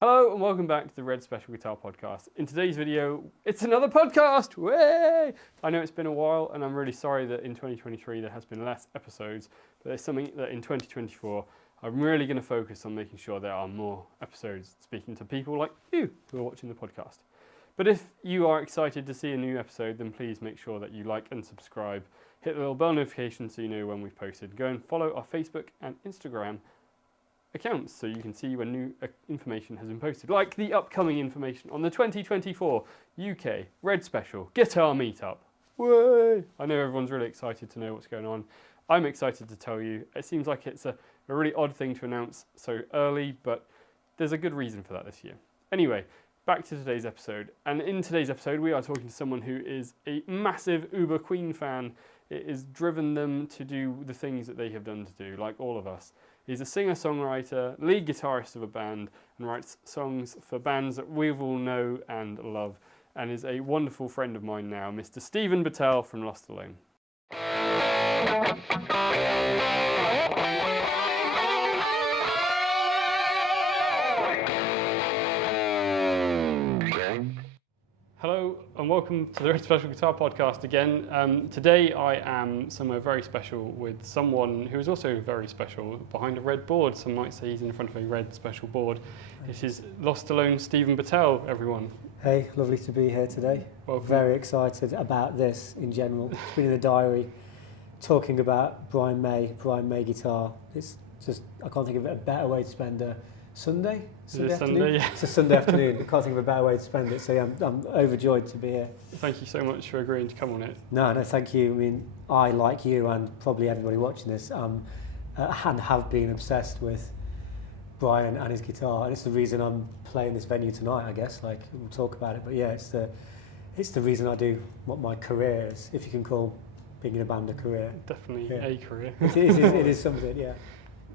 Hello and welcome back to the Red Special Guitar Podcast. In today's video, it's another podcast! Way! I know it's been a while and I'm really sorry that in 2023 there has been less episodes, but there's something that in 2024 I'm really going to focus on making sure there are more episodes speaking to people like you who are watching the podcast. But if you are excited to see a new episode, then please make sure that you like and subscribe. Hit the little bell notification so you know when we've posted. Go and follow our Facebook and Instagram accounts so you can see when new information has been posted, like the upcoming information on the 2024 UK Red Special Guitar Meetup. Way! I know everyone's really excited to know what's going on. I'm excited to tell you. It seems like it's a really odd thing to announce so early, but there's a good reason for that this year. Anyway, back to today's episode. And in today's episode, we are talking to someone who is a massive Uber Queen fan. It has driven them to do the things that they have done to do, like all of us. He's a singer-songwriter, lead guitarist of a band, and writes songs for bands that we all know and love, and is a wonderful friend of mine now, Mr. Steven Battelle from Lost Alone. Hello and welcome to the Red Special Guitar Podcast again. Today I am somewhere very special with someone who is also very special behind a red board. Some might say he's in front of a red special board. It is Lost Alone Steven Battelle, everyone. Hey, lovely to be here today. Welcome. Very excited about this in general. It's been in the diary, talking about Brian May guitar. It's just, I can't think of a better way to spend a Sunday afternoon? Sunday, yeah. It's a Sunday afternoon. I can't think of a better way to spend it. So yeah, I'm overjoyed to be here. Thank you so much for agreeing to come on it. No, thank you. I mean, I, like you and probably everybody watching this, and have been obsessed with Brian and his guitar. And it's the reason I'm playing this venue tonight, I guess. Like, we'll talk about it. But yeah, it's the reason I do what my career is, if you can call being in a band a career. Definitely yeah. a career. It is something, yeah.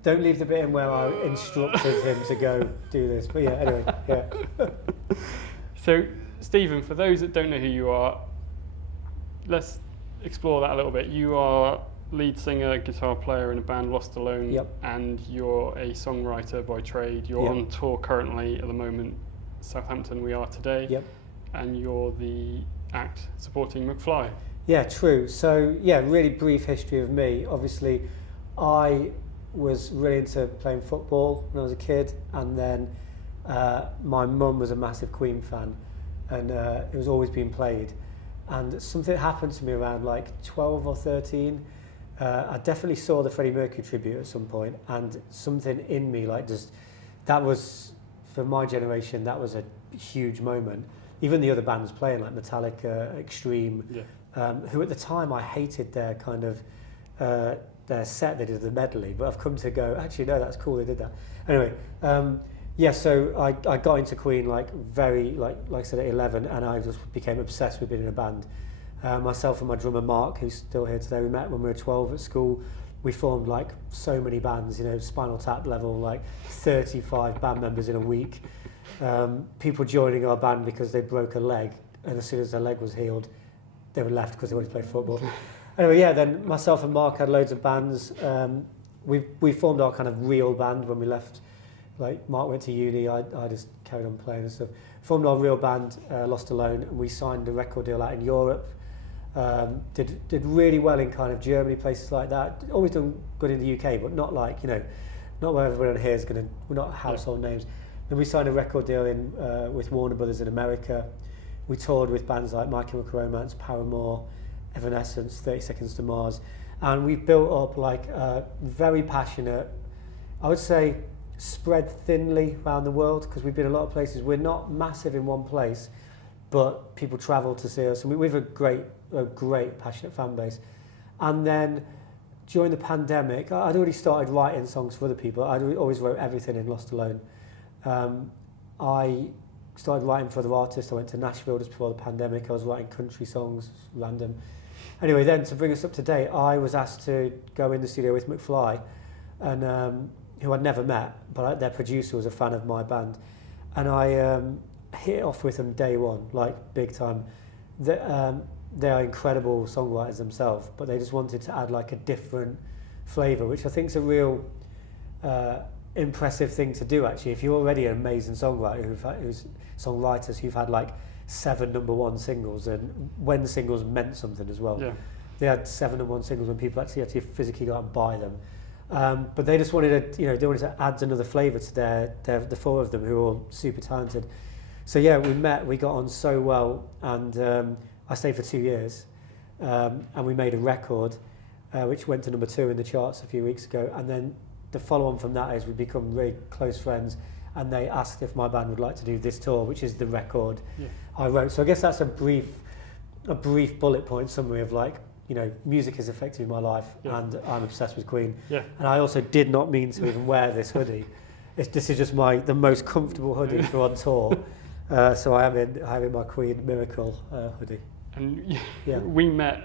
Don't leave the bit in where I instructed him to go do this. But yeah, anyway, yeah. So, Steven, for those that don't know who you are, let's explore that a little bit. You are lead singer, guitar player in a band, Lost Alone, Yep. and you're a songwriter by trade. You're Yep. on tour currently at the moment, Southampton we are today, Yep. and you're the act supporting McFly. Yeah, true. So yeah, really brief history of me. Obviously, I was really into playing football when I was a kid, and then my mum was a massive Queen fan, and it was always being played. And something happened to me around like 12 or 13. I definitely saw the Freddie Mercury tribute at some point, and something in me like just, that was, for my generation, that was a huge moment. Even the other bands playing, like Metallica, Extreme, Yeah. who at the time I hated their kind of their set they did the medley, but I've come to go, actually no, that's cool they did that. Anyway, yeah, so I got into Queen like I said at 11, and I just became obsessed with being in a band. Myself and my drummer Mark, who's still here today, we met when we were 12 at school. We formed like so many bands, you know, Spinal Tap level, like 35 band members in a week. People joining our band because they broke a leg, and as soon as their leg was healed, they were left because they wanted to play football. Anyway, yeah, then myself and Mark had loads of bands. We formed our kind of real band when we left. Like, Mark went to uni, I just carried on playing and stuff. Formed our real band, Lost Alone, and we signed a record deal out in Europe. Did really well in kind of Germany, places like that. Always done good in the UK, but not like, you know, not where everyone here is going to, we're not household names. Then we signed a record deal with Warner Brothers in America. We toured with bands like My Chemical Romance, Paramore, Evanescence, 30 Seconds to Mars, and we've built up like a very passionate, I would say, spread thinly around the world, because we've been a lot of places. We're not massive in one place, but people travel to see us, and we have a great passionate fan base. And then during the pandemic, I'd already started writing songs for other people. I always wrote everything in Lost Alone. I started writing for other artists. I went to Nashville just before the pandemic. I was writing country songs, random. Anyway, then to bring us up to date, I was asked to go in the studio with McFly, and who I'd never met, but their producer was a fan of my band. And I hit it off with them day one, like big time. They are incredible songwriters themselves, but they just wanted to add like a different flavour, which I think is a real impressive thing to do, actually. If you're already an amazing songwriter who's songwriters who've had like 7 number 1 singles, and when singles meant something as well. Yeah. They had 7 number 1 singles when people actually physically go out and buy them. But they just wanted to, they wanted to add another flavour to the 4 of them, who are all super talented. So yeah, we got on so well, and I stayed for 2 years, and we made a record, which went to number 2 in the charts a few weeks ago. And then the follow-on from that is we become really close friends, and they asked if my band would like to do this tour, which is the record I wrote. So I guess that's a brief bullet point summary of like, music has affected my life, and I'm obsessed with Queen. Yeah. And I also did not mean to even wear this hoodie. This is just the most comfortable hoodie for on tour. So I have in my Queen Miracle hoodie. And we met.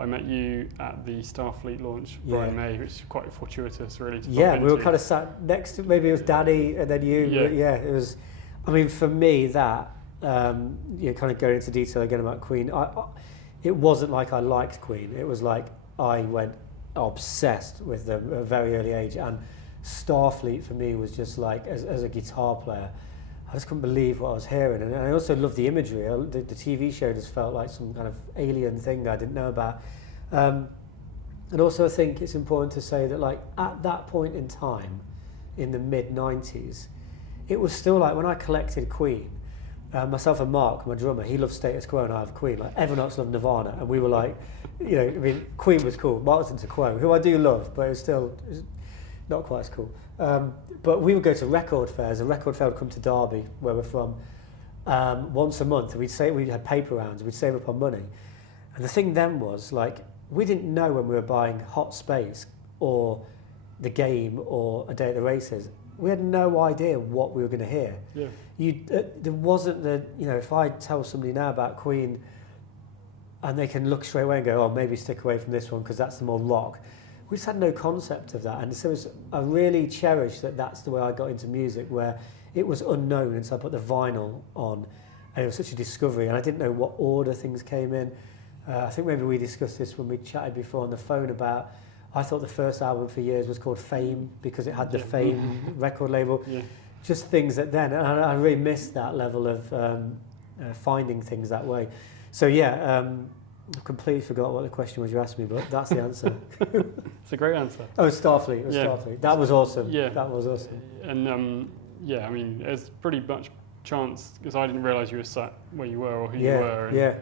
I met you at the Starfleet Launch, Brian May, which is quite fortuitous, really. To we were kind of sat next to, maybe it was Danny and then you. Yeah, it was. I mean, for me, that kind of going into detail again about Queen. It wasn't like I liked Queen. It was like I went obsessed with them at a very early age. And Starfleet for me was just like, as a guitar player, I just couldn't believe what I was hearing. And I also loved the imagery. The TV show just felt like some kind of alien thing that I didn't know about. And also I think it's important to say that like at that point in time, in the mid-90s, it was still like when I collected Queen, myself and Mark, my drummer, he loved Status Quo and I have Queen. Like everyone else loved Nirvana, and we were like, Queen was cool. Mark's into Quo, who I do love, but it was not quite as cool. But we would go to record fairs. A record fair would come to Derby, where we're from, once a month. We'd had paper rounds. We'd save up our money, and the thing then was like we didn't know when we were buying Hot Space or The Game or A Day at the Races. We had no idea what we were going to hear. Yeah. There wasn't if I tell somebody now about Queen, and they can look straight away and go, oh, maybe stick away from this one because that's the more rock. We just had no concept of that, and so I really cherish that. That's the way I got into music, where it was unknown, and so I put the vinyl on, and it was such a discovery, and I didn't know what order things came in. I think maybe we discussed this when we chatted before on the phone about. I thought the first album for years was called Fame because it had the Fame record label. Yeah. Just things that then, and I really missed that level of finding things that way. So I completely forgot what the question was you asked me, but that's the answer. It's a great answer. Oh, Starfleet. Starfleet. That was awesome. Yeah. That was awesome. And I mean, there's pretty much chance, because I didn't realise you were sat where you were or who you were.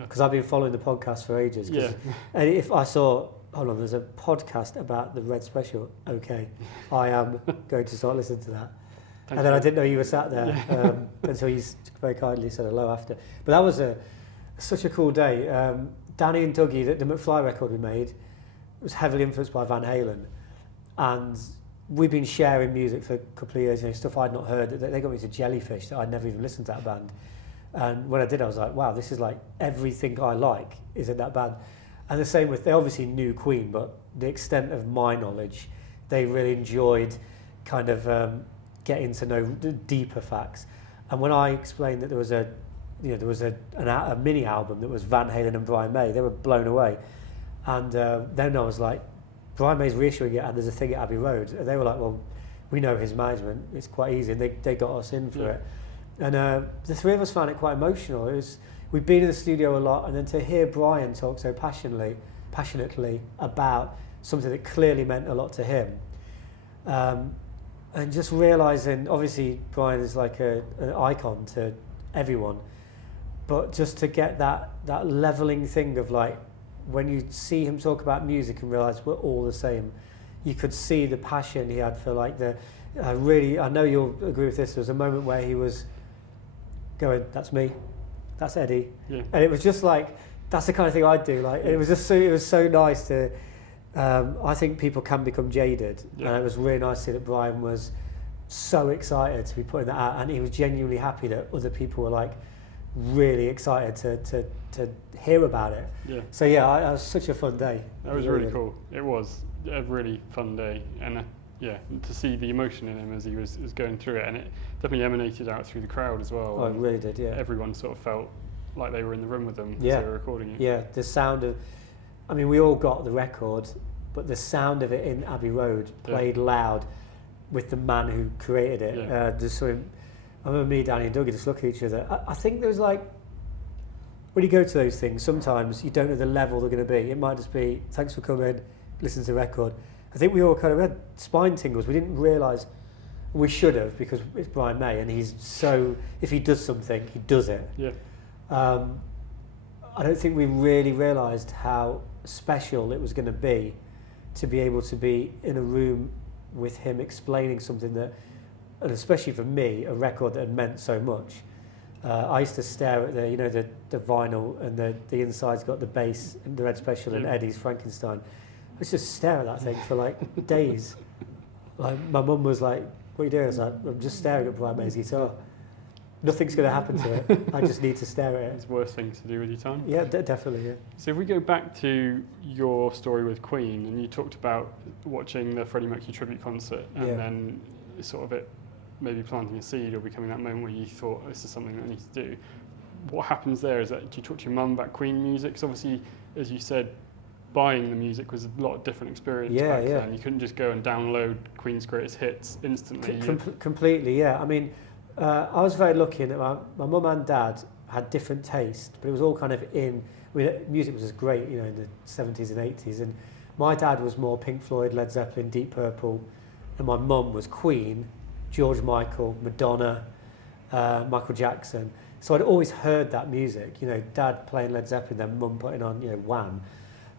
Because I've been following the podcast for ages. And if I saw, hold on, there's a podcast about the Red Special. Okay, I am going to start listening to that. Thanks. And then I didn't know you were sat there. And so you very kindly said hello after. But that was such a cool day. Danny and Dougie, the McFly record we made, was heavily influenced by Van Halen. And we've been sharing music for a couple of years, stuff I'd not heard. They got me to Jellyfish, that I'd never even listened to that band. And when I did, I was like, wow, this is like everything I like is in that band. And the same with, they obviously knew Queen, but the extent of my knowledge, they really enjoyed kind of getting to know the deeper facts. And when I explained that there was a mini album that was Van Halen and Brian May, they were blown away. And then I was like, Brian May's reissuing it, and there's a thing at Abbey Road. And they were like, well, we know his management, it's quite easy. And they got us in for it. And the three of us found it quite emotional. We'd been in the studio a lot, and then to hear Brian talk so passionately about something that clearly meant a lot to him, and just realising, obviously Brian is like an icon to everyone, but just to get that levelling thing of like, when you see him talk about music and realise we're all the same, you could see the passion he had for like I know you'll agree with this, there was a moment where he was going, that's me, that's Eddie. Yeah. And it was just like, that's the kind of thing I'd do. Like, it was so nice to, I think people can become jaded. Yeah. And it was really nice to see that Brian was so excited to be putting that out, and he was genuinely happy that other people were like really excited to hear about it. Yeah. So it was such a fun day. That was really cool. It was a really fun day, and to see the emotion in him as he was going through it, and it definitely emanated out through the crowd as well. Oh, it really did, yeah. Everyone sort of felt like they were in the room with them as they were recording it. Yeah, the sound of, I mean, we all got the record, but the sound of it in Abbey Road played loud with the man who created it. I remember me, Danny and Dougie just look at each other. I think there's like, when you go to those things, sometimes you don't know the level they're going to be. It might just be, thanks for coming, listen to the record. I think we all kind of had spine tingles. We didn't realise, we should have, because it's Brian May and he's so, if he does something, he does it. Yeah. I don't think we really realised how special it was going to be able to be in a room with him explaining something that, and especially for me, a record that had meant so much. I used to stare at the vinyl and the inside's got the bass and the Red Special and Eddie's Frankenstein. I used to stare at that thing for like days. Like my mum was like, "What are you doing?" I was like, "I'm just staring at Brian May's guitar. Nothing's going to happen to it. I just need to stare at it." It's worse things to do with your time. Yeah, definitely. Yeah. So if we go back to your story with Queen, and you talked about watching the Freddie Mercury tribute concert, and then sort of it maybe planting a seed or becoming that moment where you thought, this is something that I need to do. What happens there is that, do you talk to your mum about Queen music? Because obviously, as you said, buying the music was a lot different experience back then. You couldn't just go and download Queen's greatest hits instantly. Completely, yeah. I mean, I was very lucky in that my mum and dad had different tastes, but it was all kind of in, I mean, music was just great, you know, in the 70s and 80s. And my dad was more Pink Floyd, Led Zeppelin, Deep Purple, and my mum was Queen, George Michael, Madonna, Michael Jackson. So I'd always heard that music, you know, dad playing Led Zeppelin, then mum putting on, you know, Wham.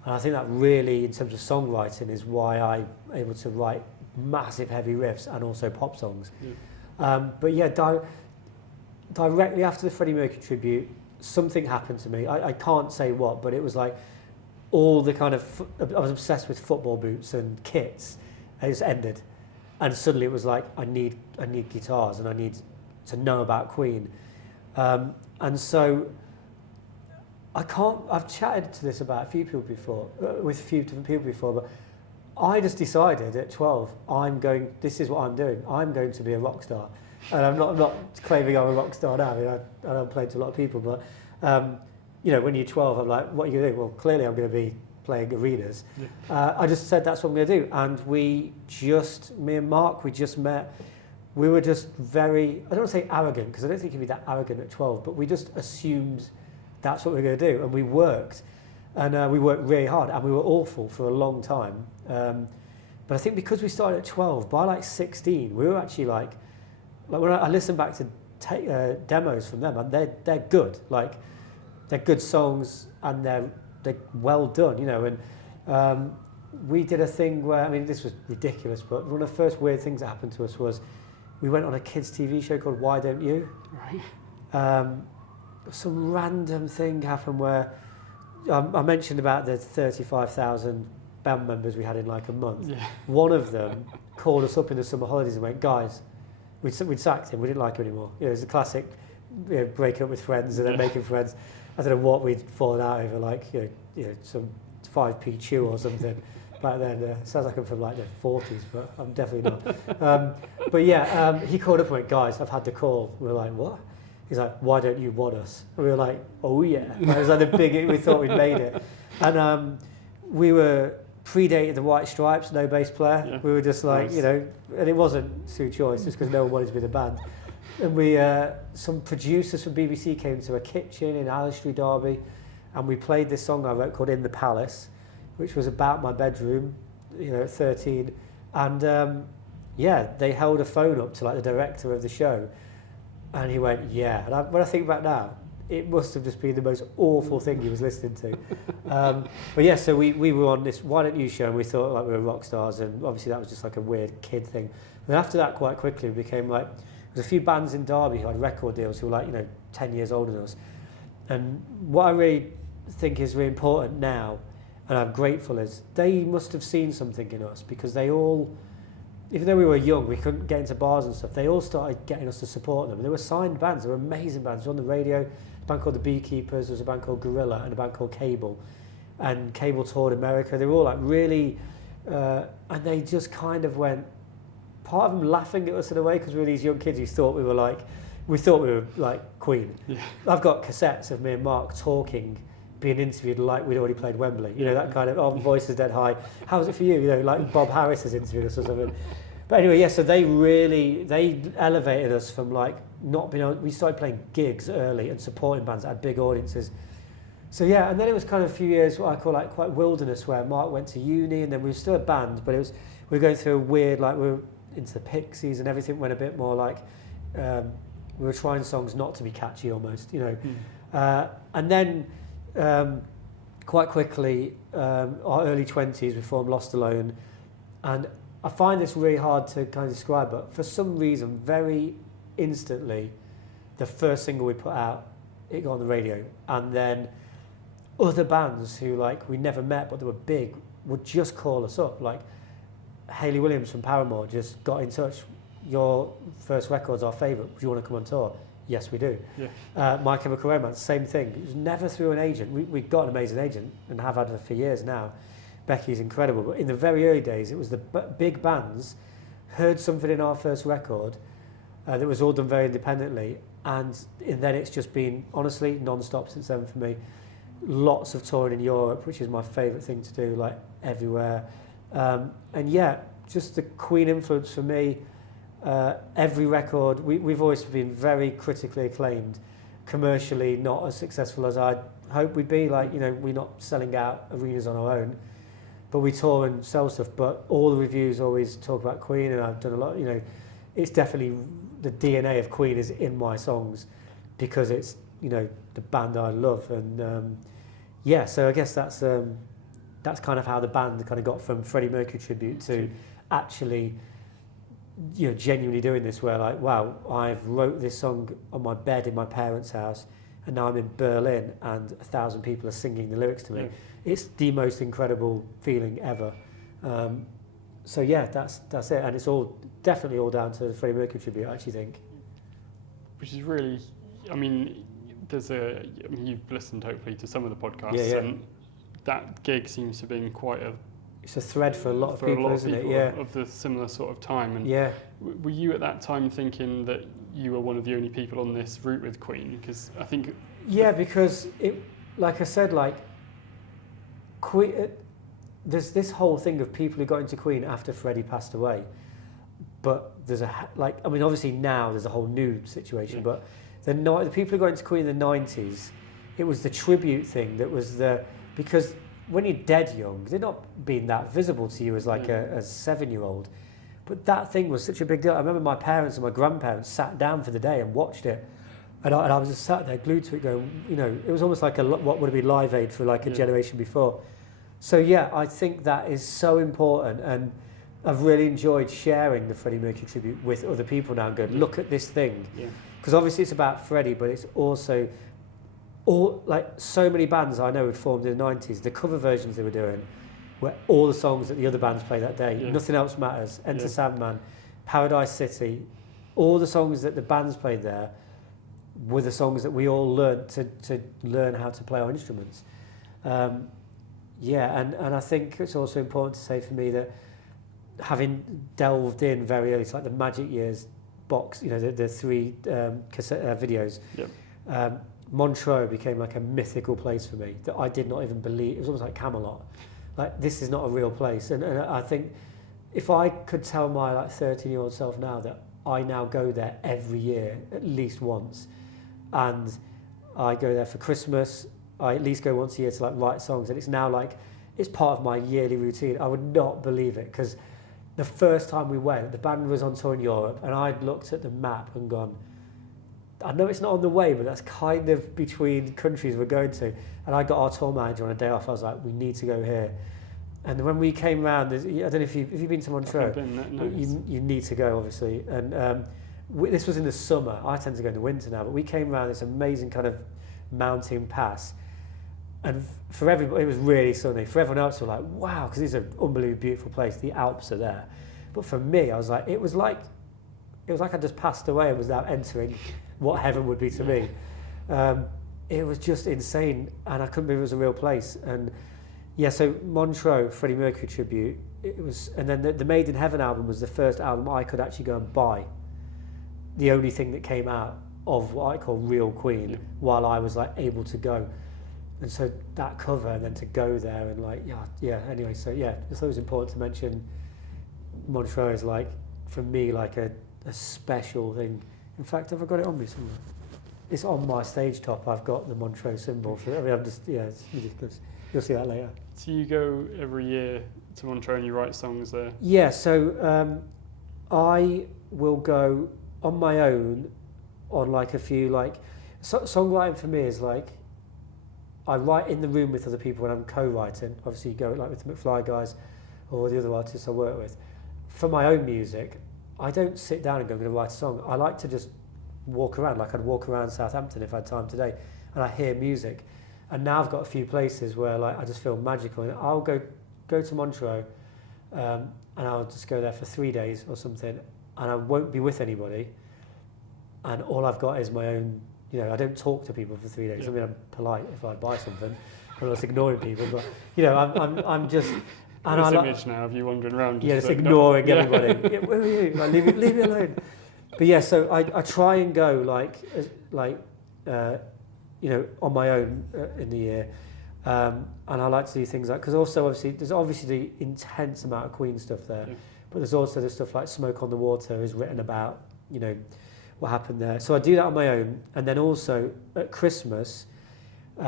And I think that really, in terms of songwriting, is why I'm able to write massive heavy riffs and also pop songs. But yeah, directly after the Freddie Mercury tribute, something happened to me. I can't say what, but it was like all the kind of, I was obsessed with football boots and kits. It just ended. And suddenly it was like, I need guitars and I need to know about Queen. And so I've chatted to this about a few people before, with a few different people before, but I just decided at 12, this is what I'm doing. I'm going to be a rock star. And I'm not claiming I'm a rock star now. I mean, I don't play to a lot of people, but you know, when you're 12, I'm like, what are you going to do? Well, clearly I'm going to be playing arenas. I just said that's what I'm going to do. And me and Mark, we just met. We were just very, I don't want to say arrogant, because I don't think you'd be that arrogant at 12, but we just assumed that's what we were going to do. And we worked. And we worked really hard, and we were awful for a long time. But I think because we started at 12, by like 16, we were actually like when I listen back to demos from them, and they're good. Like, they're good songs, and they're well done, you know. And we did a thing where, I mean, this was ridiculous, but one of the first weird things that happened to us was we went on a kids' TV show called Why Don't You? Right. Some random thing happened where I mentioned about the 35,000 band members we had in like a month. Yeah. One of them called us up in the summer holidays and went, guys, we'd sacked him, we didn't like him anymore. You know, it was a classic, you know, breaking up with friends and then making friends. I don't know what we'd fallen out over, like, you know some 5p chew or something back then. Sounds like I'm from like the 40s, but I'm definitely not. But yeah, he called up and went, guys, I've had the call. We were like, what? He's like, why don't you want us? And we were like, oh yeah. And it was like the big, we thought we'd made it. And we were predated the White Stripes, no bass player. Yeah. We were just like, you know, and it wasn't through choice, just because no one wanted to be the band. And we, some producers from BBC came to a kitchen in Allestree, Derby, and we played this song I wrote called In the Palace, which was about my bedroom, you know, at 13. And yeah, they held a phone up to like the director of the show, and he went, yeah. And when I think back now, it must have just been the most awful thing he was listening to. But yeah, so we were on this Why Don't You show, and we thought like we were rock stars, and obviously that was just like a weird kid thing. And after that, quite quickly, we became like, there's a few bands in Derby who had record deals who were like, you know, 10 years older than us. And what I really think is really important now, and I'm grateful, is they must have seen something in us, because they all, even though we were young, we couldn't get into bars and stuff, they all started getting us to support them. And they were signed bands, they were amazing bands. They were on the radio, a band called The Beekeepers, there was a band called Gorilla, and a band called Cable. And Cable toured America. They were all like really, and they just kind of went, part of them laughing at us in a way, because we were these young kids who thought we were like Queen. Yeah. I've got cassettes of me and Mark talking being interviewed like we'd already played Wembley. You know, that kind of, oh, voice is dead high. How was it for you? You know, like Bob Harris has interviewed us or something. But anyway, yeah, so they elevated us from like not being able, we started playing gigs early and supporting bands that had big audiences. So yeah, and then it was kind of a few years what I call like quite wilderness, where Mark went to uni and then we were still a band, but we were going through a weird, like we were into the Pixies and everything went a bit more like, we were trying songs not to be catchy almost, you know. And then quite quickly, our early 20s, we formed Lost Alone, and I find this really hard to kind of describe, but for some reason, very instantly, the first single we put out, it got on the radio, and then other bands who like we never met but they were big would just call us up. Like Hayley Williams from Paramore just got in touch. Your first record's our favourite. Do you want to come on tour? Yes, we do. Yeah. My Chemical Romance, same thing. It was never through an agent. We got an amazing agent and have had her for years now. Becky's incredible. But in the very early days, it was the big bands heard something in our first record that was all done very independently. And then it's just been, honestly, non-stop since then for me. Lots of touring in Europe, which is my favourite thing to do, like everywhere. And yeah, just the Queen influence for me. Every record, we've always been very critically acclaimed, commercially not as successful as I'd hope we'd be. Like, you know, we're not selling out arenas on our own, but we tour and sell stuff. But all the reviews always talk about Queen, and I've done a lot. You know, it's definitely the DNA of Queen is in my songs because it's, you know, the band I love. And yeah, so I guess that's kind of how the band kind of got from Freddie Mercury tribute to actually, you know, genuinely doing this, where like, wow, I've wrote this song on my bed in my parents' house and now I'm in Berlin and 1,000 people are singing the lyrics to me. Yeah. It's the most incredible feeling ever. So yeah, that's it, and it's all definitely all down to the Freddie Mercury tribute, I actually think. Which is really, I mean, you've listened hopefully to some of the podcasts, yeah. And that gig seems to have been quite it's a thread for a lot of people, isn't it? Yeah. Of the similar sort of time. And yeah. Were you at that time thinking that you were one of the only people on this route with Queen? Because I think... Yeah, because it, like I said, like, Queen, there's this whole thing of people who got into Queen after Freddie passed away. But there's obviously now there's a whole new situation, but the people who got into Queen in the 90s, it was the tribute thing that was because when you're dead young, they're not being that visible to you as like a 7-year-old. But that thing was such a big deal. I remember my parents and my grandparents sat down for the day and watched it. And I was just sat there glued to it going, you know, it was almost like what would have been Live Aid for like a generation before. So yeah, I think that is so important. And I've really enjoyed sharing the Freddie Mercury tribute with other people now and going, look at this thing. Because obviously it's about Freddie, but it's also... like so many bands I know had formed in the 90s, the cover versions they were doing were all the songs that the other bands played that day. Yeah. Nothing Else Matters, Enter Sandman, Paradise City, all the songs that the bands played there were the songs that we all learned to learn how to play our instruments. And I think it's also important to say for me that having delved in very early, it's like the Magic Years box, you know, the 3 cassette videos. Montreux became like a mythical place for me that I did not even believe. It was almost like Camelot. Like, this is not a real place. And I think if I could tell my like 13-year-old self now that I now go there every year at least once, and I go there for Christmas, I at least go once a year to like write songs, and it's now like it's part of my yearly routine, I would not believe it. Because the first time we went, the band was on tour in Europe, and I'd looked at the map and gone, I know it's not on the way, but that's kind of between countries we're going to. And I got our tour manager on a day off. I was like, we need to go here. And when we came round, I don't know if you've been to Montreux. You need to go, obviously. And this was in the summer. I tend to go in the winter now, but we came around this amazing kind of mountain pass. And for everybody, it was really sunny. For everyone else, we were like, wow, because it's an unbelievably beautiful place. The Alps are there. But for me, I was like, it was like I just passed away and was now entering what heaven would be to me. It was just insane, and I couldn't believe it was a real place. And yeah, so Montreux, Freddie Mercury tribute, it was, and then the Made in Heaven album was the first album I could actually go and buy. The only thing that came out of what I call real Queen, while I was like able to go. and so that cover, and then to go there and like, anyway, so yeah, I thought it was important to mention Montreux is like, for me, like a special thing. In fact, have I got it on me somewhere? It's on my stage top. I've got the Montreux symbol for it. I mean, it's ridiculous. You'll see that later. So you go every year to Montreux and you write songs there? Yeah, so I will go on my own on like a few, like, songwriting for me is like, I write in the room with other people when I'm co-writing. Obviously, you go like with the McFly guys or the other artists I work with. For my own music, I don't sit down and go, I'm going to write a song. I like to just walk around, like I'd walk around Southampton if I had time today, and I hear music. And now I've got a few places where like I just feel magical. And I'll go to Montreux, and I'll just go there for 3 days or something, and I won't be with anybody. And all I've got is my own, you know, I don't talk to people for 3 days. Yeah. I mean, I'm polite if I buy something. I'm not ignoring people, but, you know, I'm just... And this I image now of you wandering around. Just ignoring everybody. Yeah, where are you? Like, leave me alone. But yeah, so I try and go you know, on my own in the year. And I like to do things like, because also obviously, there's obviously the intense amount of Queen stuff there, but there's also the stuff like Smoke on the Water is written about, you know, what happened there. So I do that on my own. And then also at Christmas,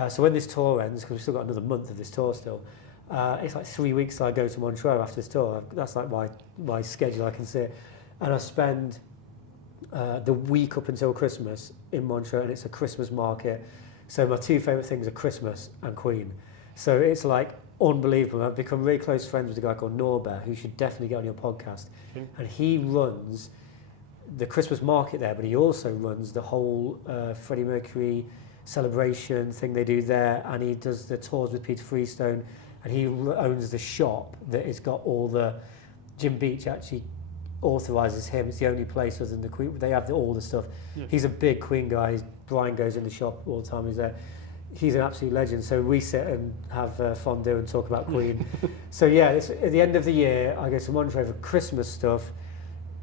so when this tour ends, because we've still got another month of this tour still, it's like 3 weeks till I go to Montreux after this tour. That's like my schedule, I can see it. And I spend the week up until Christmas in Montreux, and it's a Christmas market. So my two favourite things are Christmas and Queen. So it's like unbelievable. I've become really close friends with a guy called Norbert, who should definitely get on your podcast. And he runs the Christmas market there, but he also runs the whole Freddie Mercury celebration thing they do there, and he does the tours with Peter Freestone, and he owns the shop that has got all the... Jim Beach actually authorises him. It's the only place other than the Queen. They have all the stuff. Yeah. He's a big Queen guy. Brian goes in the shop all the time. He's there. He's an absolute legend. So we sit and have fondue and talk about Queen. So yeah, it's, at the end of the year, I go to Montreux for Christmas stuff,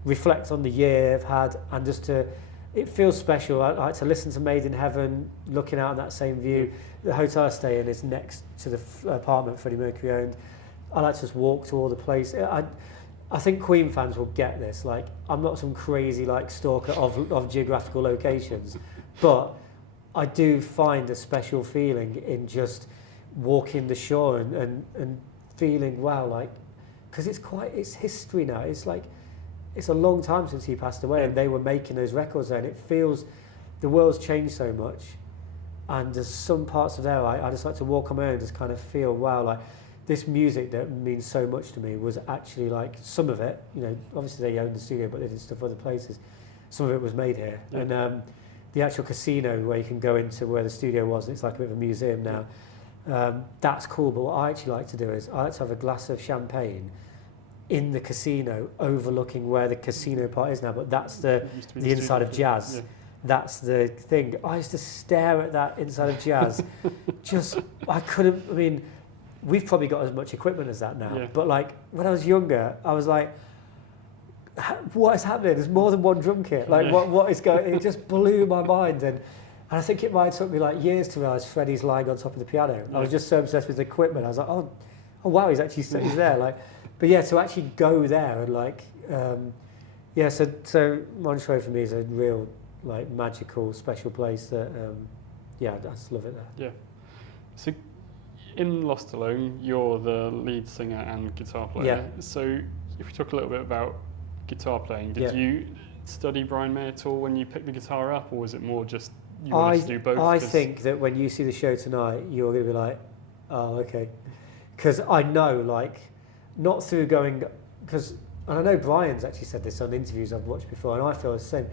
reflect on the year I've had, and just to... It feels special. I like to listen to Made in Heaven, looking out on that same view. The hotel I stay in is next to the apartment Freddie Mercury owned. I like to just walk to all the places. I think Queen fans will get this. Like, I'm not some crazy like stalker of geographical locations, but I do find a special feeling in just walking the shore and feeling, wow, like, because it's history now. It's like, it's a long time since he passed away, and they were making those records there, and it feels, the world's changed so much, and there's some parts of there I just like to walk on my own and just kind of feel, wow, like, this music that means so much to me was actually like, some of it, you know, obviously they owned the studio, but they did stuff other places. Some of it was made here. Yeah. And the actual casino where you can go into where the studio was, it's like a bit of a museum now. That's cool, but what I actually like to do is I like to have a glass of champagne in the casino overlooking where the casino part is now, but that's the inside of Jazz. Yeah. That's the thing. I used to stare at that inside of Jazz. I couldn't, I mean, we've probably got as much equipment as that now, but like when I was younger, I was like, what is happening? There's more than one drum kit. Like what is going, it just blew my mind. And I think it might have took me like years to realise Freddie's lying on top of the piano. I was just so obsessed with the equipment. I was like, oh wow, he's there. Like, but yeah, to actually go there and like, so Montreux for me is a real like magical, special place that, I just love it there. Yeah. So in Lost Alone, you're the lead singer and guitar player. Yeah. So if we talk a little bit about guitar playing, did you study Brian May at all when you picked the guitar up, or was it more just you wanted to do both? I think that when you see the show tonight, you're going to be like, oh, okay. Because I know, like, not through going, because, and I know Brian's actually said this on interviews I've watched before, and I feel the same.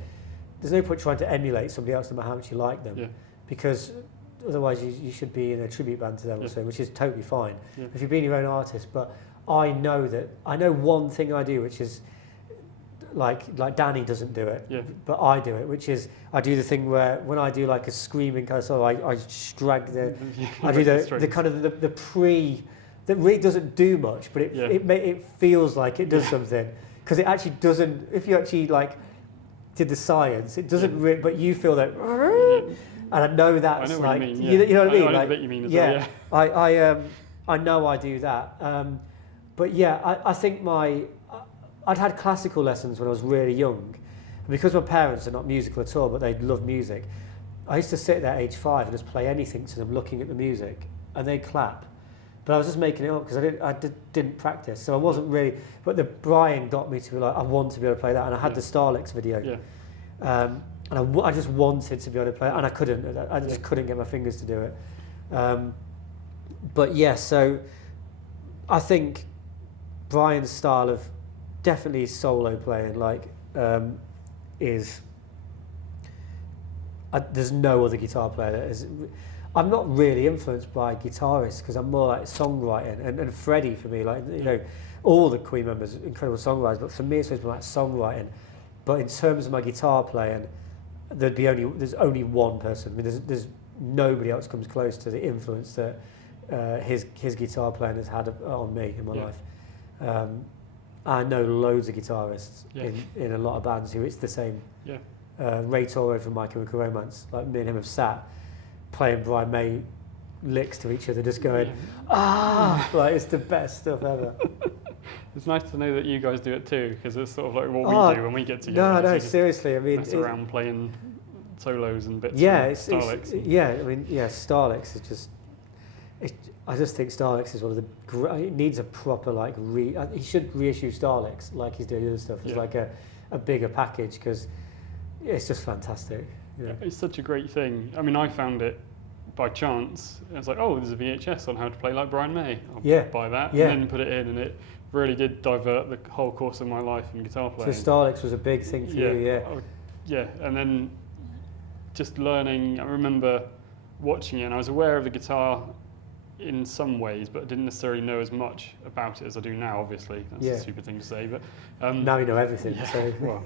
There's no point trying to emulate somebody else no matter how much you like them, because otherwise you should be in a tribute band to them or something, which is totally fine. Yeah. If you're being your own artist, but I know one thing I do, which is, like Danny doesn't do it, but I do it, which is I do the thing where when I do like a screaming kind of solo, I drag I do the kind of the pre, that really doesn't do much, but it feels like it does something, because it actually doesn't. If you actually like did the science, it doesn't. But you feel that, And I know that's I know like, what you mean. you know what I mean? I know like, the bit you mean as well. Yeah, I know I do that. But yeah, I think I'd had classical lessons when I was really young. And because my parents are not musical at all, but they love music, I used to sit there at age 5 and just play anything to them, looking at the music, and they'd clap. But I was just making it up because I didn't practice, so I wasn't really. But the Brian got me to be like, I want to be able to play that, and I had the Starlix video, and I just wanted to be able to play it, and I couldn't. I just couldn't get my fingers to do it. But yeah, so I think Brian's style of definitely solo playing is. There's no other guitar player that is. I'm not really influenced by guitarists because I'm more like songwriting, and Freddie for me, like, you know, all the Queen members incredible songwriters, but for me it's always been like songwriting. But in terms of my guitar playing, there's only one person. I mean, there's nobody else comes close to the influence that his guitar playing has had on me in my life. I know loads of guitarists in a lot of bands who it's the same. Ray Toro from My Chemical Romance, like me and him have sat playing Brian May licks to each other, just going, like it's the best stuff ever. It's nice to know that you guys do it too, because it's sort of like what we do when we get together. No, seriously. I mean, mess around playing solos and bits. Yeah, and Starlix. Starlix is just. I just think Starlix is one of the. It needs a proper like he should reissue Starlix like he's doing other stuff. It's like a bigger package because it's just fantastic. Yeah. It's such a great thing. I mean, I found it by chance. I was like, oh, there's a VHS on how to play like Brian May. I'll buy that and then put it in, and it really did divert the whole course of my life in guitar playing. So Starlix was a big thing for you, yeah. And then just learning. I remember watching it, and I was aware of the guitar in some ways, but I didn't necessarily know as much about it as I do now. Obviously, that's a stupid thing to say, but now you know everything. Yeah, so. well.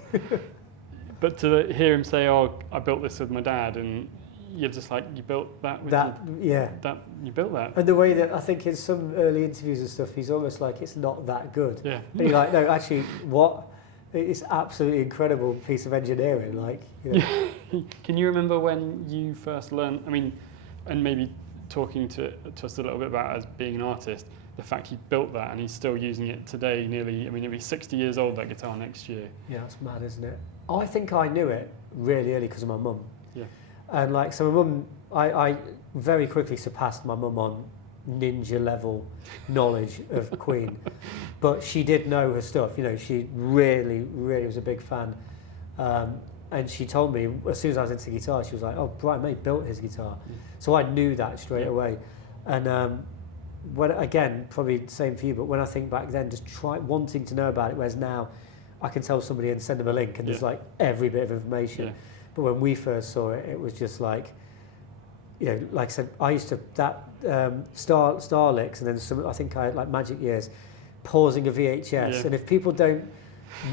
But to hear him say, "Oh, I built this with my dad," and you're just like, "You built that with you built that." And the way that I think in some early interviews and stuff, he's almost like it's not that good. Yeah. And you're like, no, actually, what? It's absolutely incredible piece of engineering. Like, you know. Can you remember when you first learned? I mean, and maybe talking to us a little bit about as being an artist, the fact he built that and he's still using it today. Nearly, I mean, he'll be 60 years old, that guitar, next year. Yeah, that's mad, isn't it? I think I knew it really early because of my mum. Yeah. And like, so my mum, I very quickly surpassed my mum on ninja level knowledge of Queen. But she did know her stuff, you know, she really, really was a big fan. And she told me, as soon as I was into guitar, she was like, oh, Brian May built his guitar. So I knew that straight away. And when, again, probably the same for you, but when I think back then, just wanting to know about it, whereas now, I can tell somebody and send them a link and there's like every bit of information. But when we first saw it, it was just like, you know, like I said, I used to, Starlix, and then some, I think I had like Magic Years, pausing a VHS. And if people don't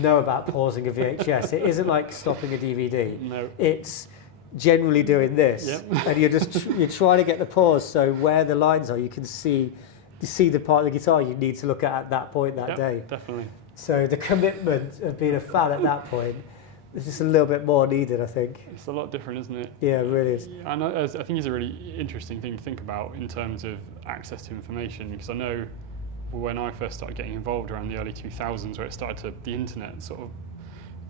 know about pausing a VHS, it isn't like stopping a DVD. No. It's generally doing this. And you're trying to get the pause, so where the lines are, you can see the part of the guitar you need to look at that point that day. Definitely. So the commitment of being a fan at that point is just a little bit more needed, I think. It's a lot different, isn't it? Yeah, it really is. I think it's a really interesting thing to think about in terms of access to information, because I know when I first started getting involved around the early 2000s, where the internet sort of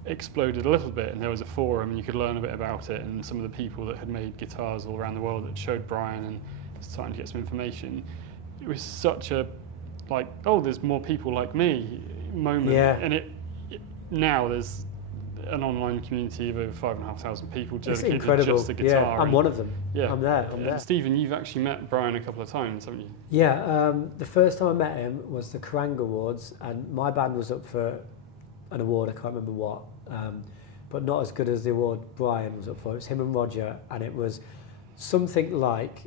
exploded a little bit, and there was a forum and you could learn a bit about it, and some of the people that had made guitars all around the world that showed Brian and starting to get some information. It was such a like, oh, there's more people like me moment. And now there's an online community of over 5,500 people dedicated to just the guitar. I'm one of them. I'm there. Stephen, you've actually met Brian a couple of times, haven't you? Yeah, the first time I met him was the Kerrang Awards, and my band was up for an award, I can't remember what, but not as good as the award Brian was up for. It was him and Roger, and it was something like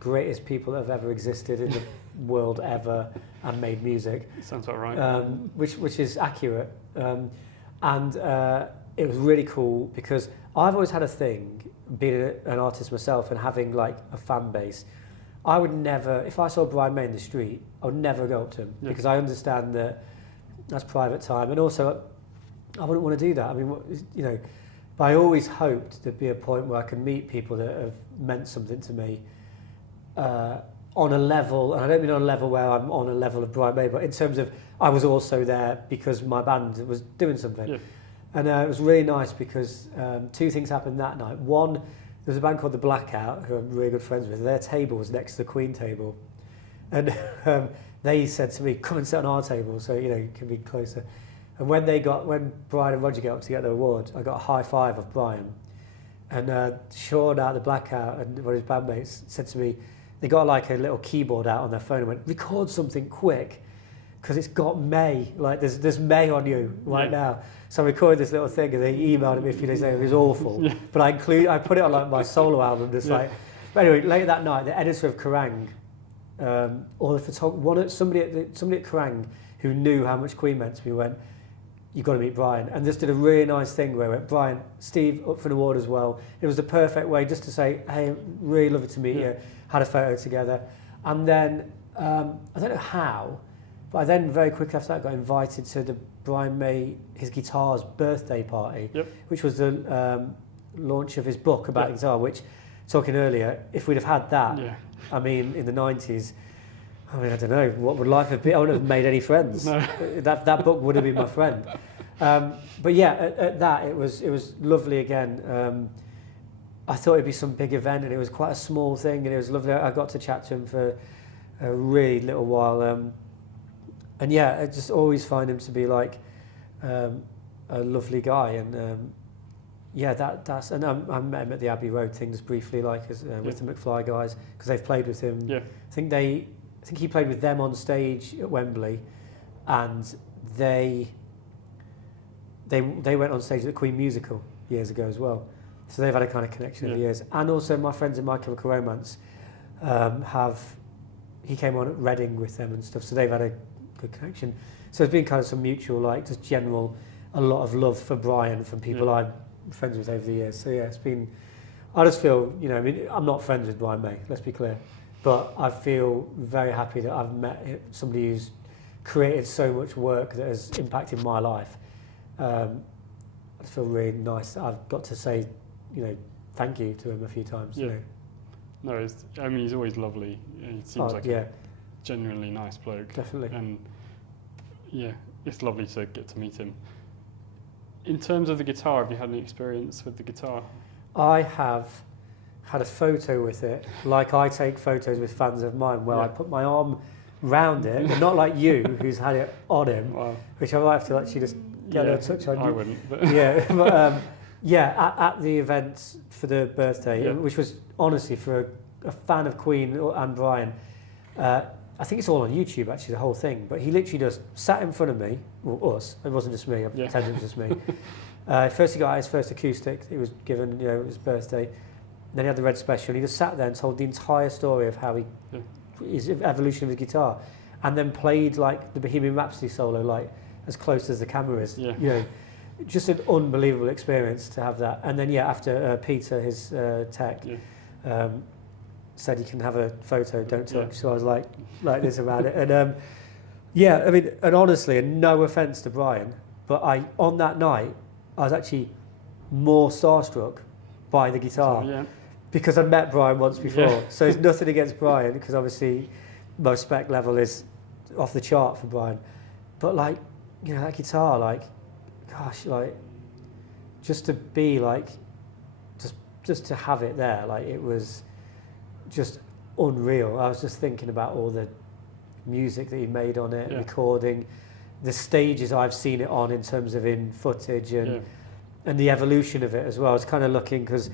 greatest people that have ever existed in the world ever and made music. Sounds about right. Which is accurate. And it was really cool because I've always had a thing, being an artist myself and having like a fan base. I would never, if I saw Brian May in the street, I would never go up to him because I understand that that's private time, and also I wouldn't want to do that. I mean, you know, But I always hoped there'd be a point where I could meet people that have meant something to me on a level, and I don't mean on a level where I'm on a level of Brian May, but in terms of I was also there because my band was doing something. Yeah. And it was really nice because two things happened that night. One, there was a band called The Blackout, who I'm really good friends with. Their table was next to the Queen table. And they said to me, come and sit on our table so, you can be closer. And when Brian and Roger got up to get the award, I got a high five of Brian. And Sean out of The Blackout and one of his bandmates said to me, they got like a little keyboard out on their phone and went, record something quick, because it's got May, like there's May on you right now. So I recorded this little thing and they emailed me a few days later. It was awful. But I put it on like my solo album, but anyway, later that night, the editor of Kerrang, or the photographer, somebody at Kerrang who knew how much Queen meant to me went, you've got to meet Brian. And just did a really nice thing where I went, Brian, Steve, up for an award as well. It was the perfect way just to say, hey, really lovely to meet you. Had a photo together. And then, I don't know how, but I then very quickly after that got invited to the Brian May, his guitar's birthday party, which was the launch of his book about guitar, which, talking earlier, if we'd have had that, I mean, in the 90s, I mean, I don't know, what would life have been? I wouldn't have made any friends. No. That book would have been my friend. But yeah, at that, it was lovely again. I thought it'd be some big event, and it was quite a small thing, and it was lovely. I got to chat to him for a really little while. And yeah, I just always find him to be like a lovely guy. And yeah, that's and I met him at the Abbey Road thing just briefly, like with the McFly guys, because they've played with him. Yeah. I think he played with them on stage at Wembley, and they went on stage at the Queen musical years ago as well. So they've had a kind of connection over the years. And also my friends in My Chemical Romance he came on at Reading with them and stuff, so they've had a good connection. So there's been kind of some mutual, like, just general, a lot of love for Brian from people I'm friends with over the years. So yeah, it's been, I just feel, I mean, I'm not friends with Brian May, let's be clear, but I feel very happy that I've met somebody who's created so much work that has impacted my life. I feel really nice that I've got to say, thank you to him a few times. Yeah. No, I mean, he's always lovely. He seems like a genuinely nice bloke. Definitely. And yeah, it's lovely to get to meet him. In terms of the guitar, have you had any experience with the guitar? I have had a photo with it, like I take photos with fans of mine, where I put my arm round it, and not like you, who's had it on him, which I might have to actually just get a touch on. I wouldn't. But yeah, but at the event for the birthday, which was honestly for a fan of Queen and Brian, I think it's all on YouTube actually, the whole thing, but he literally just sat in front of me, well, us, it wasn't just me, I pretended it was just me. First he got his first acoustic, he was given, his birthday, then he had the Red Special, and he just sat there and told the entire story of how his evolution of his guitar, and then played like the Bohemian Rhapsody solo, like as close as the camera is. Just an unbelievable experience to have that. And then after Peter, his tech, said you can have a photo, don't touch. So I was like this around it. And I mean, and honestly, and no offence to Brian, but on that night, I was actually more starstruck by the guitar because I'd met Brian once before. So it's nothing against Brian, because obviously my respect level is off the chart for Brian. But like, that guitar, like, gosh, like, just to be like, just to have it there, like, it was just unreal. I was just thinking about all the music that he made on it, recording, the stages I've seen it on in terms of in footage, and the evolution of it as well. I was kind of looking, because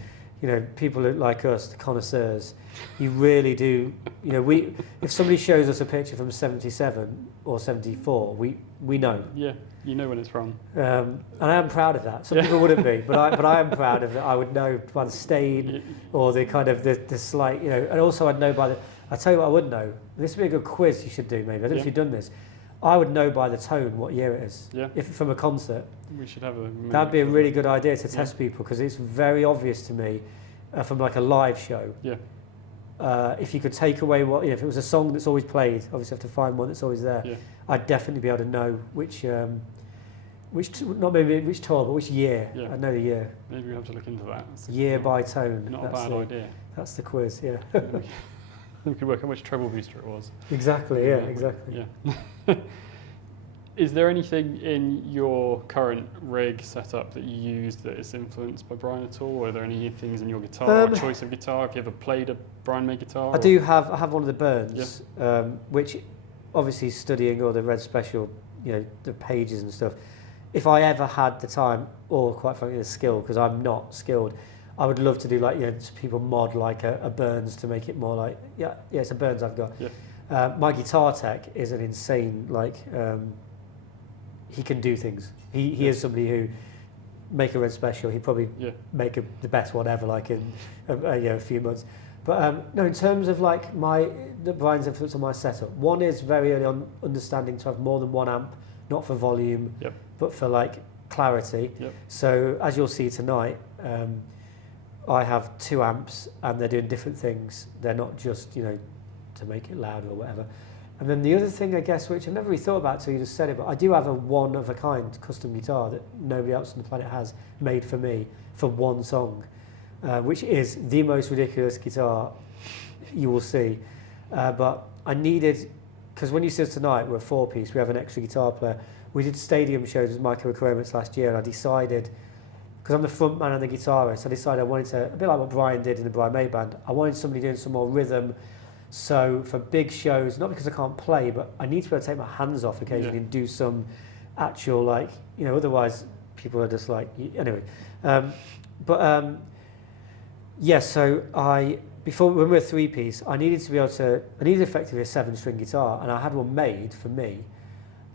people like us, the connoisseurs, you really do, if somebody shows us a picture from 77 or 74, we know. Yeah, you know when it's from. And I am proud of that. Some people wouldn't be, but I am proud of that. I would know by the stain or the kind of the slight, and also I'd know by I tell you what I would know. This would be a good quiz you should do, maybe. I don't know if you've done this. I would know by the tone what year it is. Yeah. If from a concert. We should have a. That'd be a really good idea to test people, because it's very obvious to me from like a live show. Yeah. If you could take away if it was a song that's always played, obviously you have to find one that's always there. Yeah. I'd definitely be able to know which not maybe which tour, but which year? Yeah. I know the year. Maybe we have to look into that. Year by tone. Not a bad idea. That's the quiz, yeah. We could work out which treble booster it was. Exactly, yeah, exactly. Yeah. Is there anything in your current rig setup that you use that is influenced by Brian at all? Or are there any things in your guitar or choice of guitar? Have you ever played a Brian-made guitar? I have one of the Burns, which obviously studying all the Red Special, the pages and stuff. If I ever had the time, or quite frankly the skill, because I'm not skilled, I would love to do people mod like a Burns to make it more like, it's a Burns I've got. Yeah. My guitar tech is an insane, he can do things. He is somebody who make a Red Special. He'd probably make the best one ever, in a few months. But no, in terms of the Brian's influence on my setup, one is very early on understanding to have more than one amp, not for volume, but for clarity. Yep. So as you'll see tonight, I have 2 amps and they're doing different things. They're not just to make it louder or whatever. And then the other thing, I guess, which I've never really thought about till you just said it, but I do have a one-of-a-kind custom guitar that nobody else on the planet has made for me for one song, which is the most ridiculous guitar you will see. But I needed, because when you see us tonight, we're a 4-piece, we have an extra guitar player. We did stadium shows with Michael Requirements last year, and I decided, because I'm the front man and the guitarist, I decided I wanted to, a bit like what Brian did in the Brian May Band, I wanted somebody doing some more rhythm. So for big shows, not because I can't play, but I need to be able to take my hands off occasionally and do some actual, otherwise people are just anyway. So before, when we were a 3-piece, I needed effectively a 7-string guitar, and I had one made for me,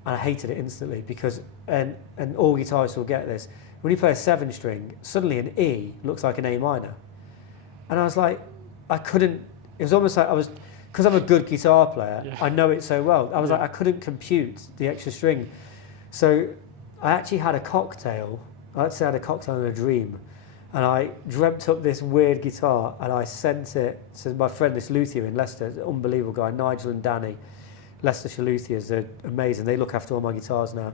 and I hated it instantly because, and all guitarists will get this, when you play a 7-string, suddenly an E looks like an A minor. And I was I couldn't, it was almost like because I'm a good guitar player, I know it so well. I was I couldn't compute the extra string. So I actually had a cocktail, and a dream. And I dreamt up this weird guitar and I sent it to my friend, this luthier in Leicester, an unbelievable guy, Nigel and Danny, Leicestershire luthiers, they're amazing. They look after all my guitars now.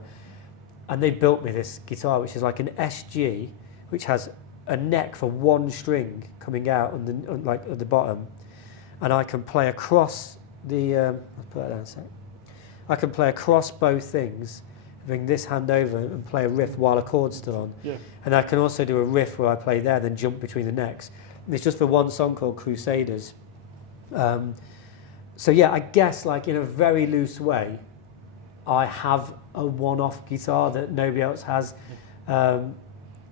And they built me this guitar, which is like an SG, which has a neck for 1 string coming out at the bottom. And I can play across I'll put that down a sec. I can play across both things, bring this hand over and play a riff while a chord's still on. Yeah. And I can also do a riff where I play there, then jump between the necks. And it's just for one song called Crusaders. I guess in a very loose way, I have a one-off guitar that nobody else has. And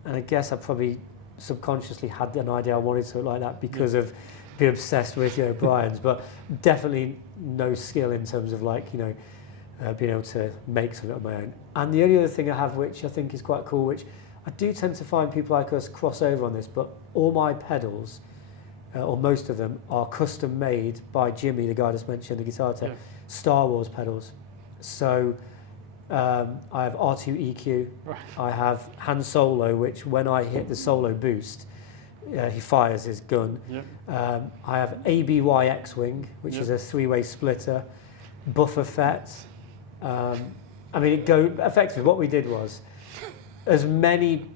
I guess I probably subconsciously had an idea I wanted to look like that because of being obsessed with Brian's, but definitely no skill in terms of being able to make something on my own. And the only other thing I have, which I think is quite cool, which I do tend to find people like us cross over on this, but all my pedals, or most of them, are custom made by Jimmy, the guy I just mentioned, the guitar tech, Star Wars pedals. So I have R2 EQ, I have Han Solo, which when I hit the solo boost, he fires his gun. I have ABY X-Wing, which is a 3-way splitter, Buffer Fett. Effectively what we did was, as many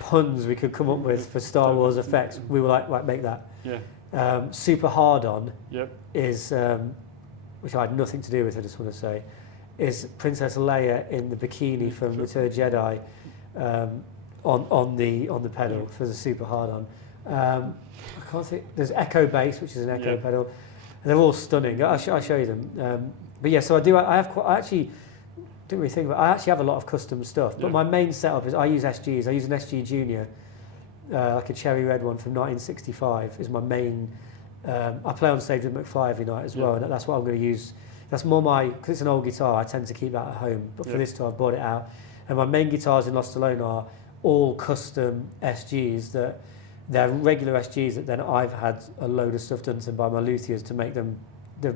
puns we could come up with for Star Wars effects, we were right, make that. Super Hard On is, which I had nothing to do with, I just want to say, is Princess Leia in the bikini from Return of the Jedi on the pedal for the Super Hard On. I can't think. There's Echo Bass, which is an Echo pedal. And they're all stunning. I'll show you them. So I actually didn't really think about it. I actually have a lot of custom stuff, but my main setup is I use SGs. I use an SG Junior, like a cherry red one from 1965 is my main. I play on stage with McFly every night as well, and that's what I'm going to use. That's more because it's an old guitar, I tend to keep that at home, but for this tour I've bought it out. And my main guitars in Lost Alone are all custom SGs that they're regular SGs that then I've had a load of stuff done to by my luthiers to make them the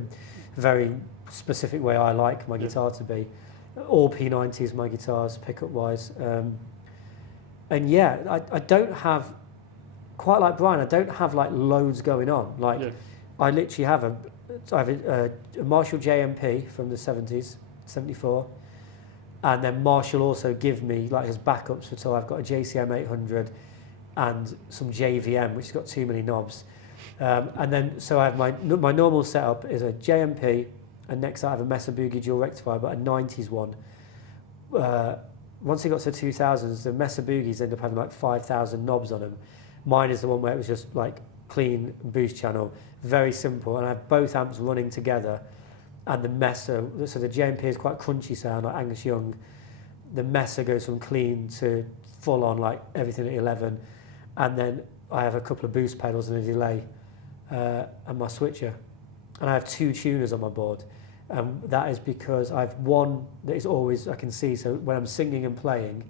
very specific way I like my guitar to be. All P90s, my guitars, pickup wise. I don't have, quite like Brian, I don't have loads going on. I literally have a Marshall JMP from the 70s, 74. And then Marshall also give me like his backups, so I've got a JCM 800 and some JVM, which has got too many knobs. And then so I have my normal setup is a JMP, and next I have a Mesa Boogie dual rectifier, but a 90s one. Once it got to 2000s, the Mesa Boogies ended up having like 5,000 knobs on them. Mine is the one where it was just like clean boost channel, very simple, and I have both amps running together. And the Mesa, so the JMP is quite crunchy sound, like Angus Young. The Mesa goes from clean to full on, like everything at 11. And then I have a couple of boost pedals and a delay, and my switcher. And I have 2 tuners on my board. That is because I have one that is always, I can see, so when I'm singing and playing,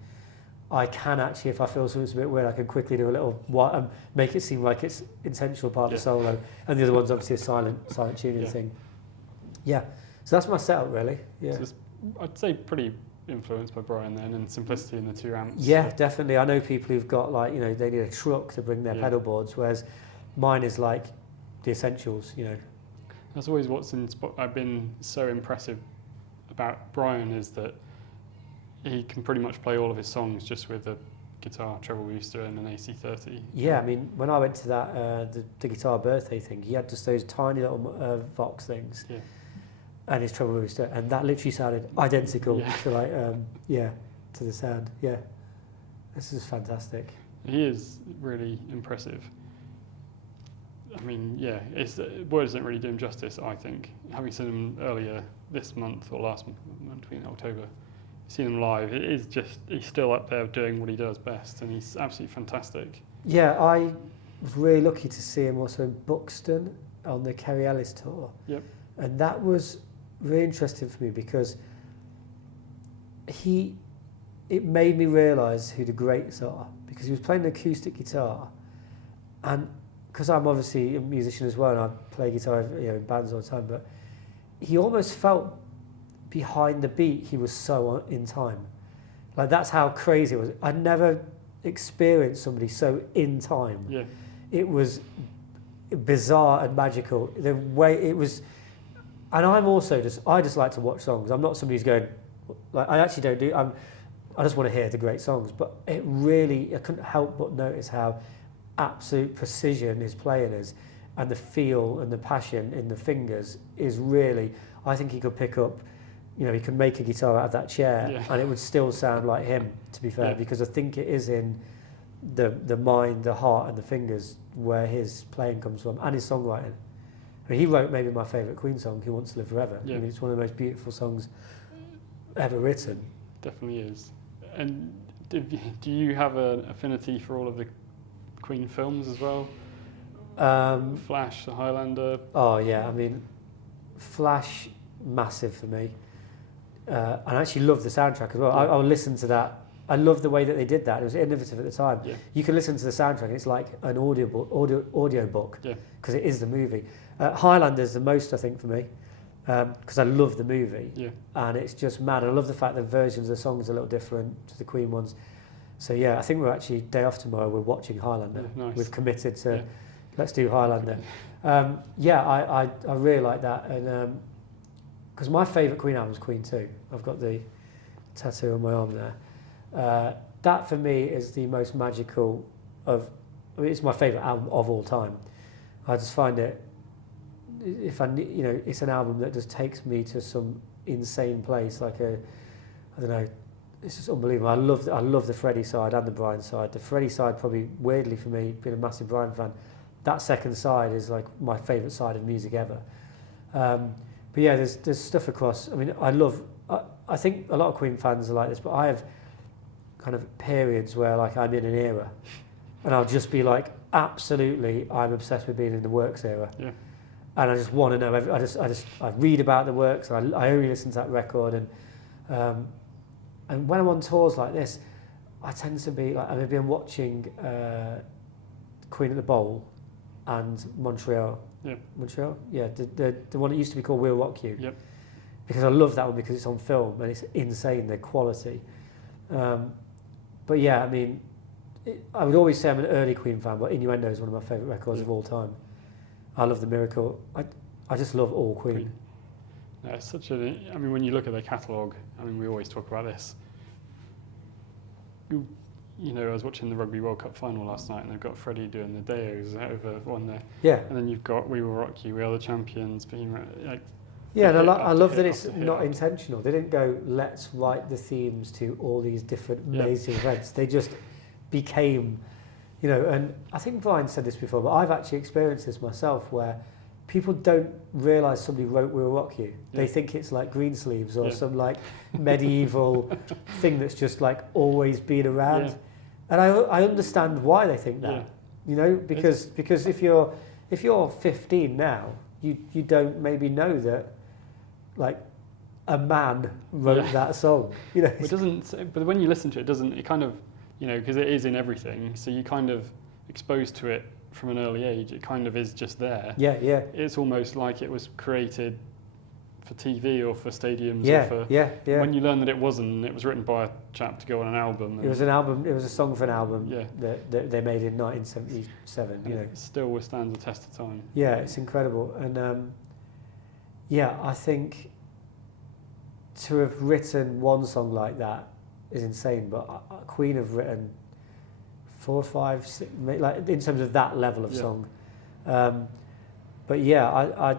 I can actually, if I feel something's a bit weird, I can quickly do a little, make it seem like it's intentional part of the solo. And the other one's obviously a silent tuning thing. Yeah, so that's my setup really. Yeah, So I'd say pretty influenced by Brian then, and simplicity in the 2 amps. Yeah, definitely. I know people who've got like, they need a truck to bring their pedal boards, whereas mine is like the essentials, That's always I've been so impressive about Brian, is that he can pretty much play all of his songs just with a guitar, treble booster, and an AC30. Yeah, I mean, when I went to that the guitar birthday thing, he had just those tiny little Vox things, and his treble booster, and that literally sounded identical to like to the sound. Yeah, this is fantastic. He is really impressive. I mean, words don't really do him justice, I think. Having seen him earlier this month or last month, between October, seen him live, he's still up there doing what he does best, and he's absolutely fantastic. Yeah, I was really lucky to see him also in Buxton on the Kerry Ellis tour. Yep. And that was really interesting for me because it made me realise who the greats are, because he was playing an acoustic guitar, and because I'm obviously a musician as well and I play guitar in bands all the time, but he almost felt behind the beat, he was so in time. Like that's how crazy it was. I'd never experienced somebody so in time. Yeah. It was bizarre and magical. The way it was, and I just like to watch songs. I'm not somebody who's going, like I actually don't do, I just want to hear the great songs, but I couldn't help but notice how absolute precision his playing is, and the feel and the passion in the fingers is really, I think he could pick up, he could make a guitar out of that chair and it would still sound like him, to be fair, because I think it is in the mind, the heart and the fingers where his playing comes from, and his songwriting. I mean, he wrote maybe my favourite Queen song, Who Wants to Live Forever. I mean, it's one of the most beautiful songs ever written. Definitely is. And do you have an affinity for all of the Queen films as well? Flash, The Highlander. Oh yeah, I mean, Flash, massive for me. And I actually love the soundtrack as well. Yeah. I'll listen to that. I love the way that they did that. It was innovative at the time. Yeah. You can listen to the soundtrack and it's like an audio book, because it is the movie. Highlander's the most, I think, for me, because I love the movie. Yeah. And it's just mad. I love the fact that versions of the songs are a little different to the Queen ones. So yeah, I think we're actually, day off tomorrow, we're watching Highlander. Yeah, nice. We've committed to, let's do Highlander. I really like that. And because my favourite Queen album is Queen 2. I've got the tattoo on my arm there. That for me is the most magical it's my favourite album of all time. I just find it, it's an album that just takes me to some insane place, like I don't know, it's just unbelievable. I love the Freddie side and the Brian side. The Freddie side, probably weirdly for me, being a massive Brian fan, that second side is like my favourite side of music ever. But yeah, there's stuff across. I mean, I think a lot of Queen fans are like this, but I have kind of periods where like I'm in an era, and I'll just be like, absolutely, I'm obsessed with being in the Works era. Yeah. And I just want to know. I read about the Works. I only listen to that record, and when I'm on tours like this, I tend to be like, I've been watching Queen at the Bowl and Montreal. Yep. Montreal? Yeah, the one that used to be called We'll Rock You. Yep. Because I love that one because it's on film and it's insane, the quality. But yeah, I mean, I would always say I'm an early Queen fan, but Innuendo is one of my favourite records of all time. I love The Miracle. I just love all Queen. It's such a. I mean, when you look at their catalogue, I mean, we always talk about this. You know, I was watching the Rugby World Cup final last night, and they've got Freddie doing the Deos over one there. Yeah. And then you've got We Will Rock You, We Are the Champions, being like. Yeah, and I love that it's not intentional. They didn't go, let's write the themes to all these different amazing events. They just became, you know, and I think Brian said this before, but I've actually experienced this myself where people don't realise somebody wrote We'll Rock You. Yeah. They think it's like Greensleeves or some like medieval thing that's just like always been around. Yeah. And I understand why they think that, you know, because if you're 15 now, you don't maybe know that like a man wrote that song, you know. It doesn't, but when you listen to it, it kind of, you know, because it is in everything, so you kind of exposed to it from an early age. It kind of is just there. Yeah, yeah. It's almost like it was created for TV or for stadiums. Yeah, or for, When you learn that it wasn't, it was written by a chap to go on an album. It was an album. It was a song for an album that they made in 1977. And you know, it still withstands the test of time. Yeah, it's incredible, and I think to have written one song like that is insane. But Queen have written 4 or 5, 6, like in terms of that level of song. But yeah,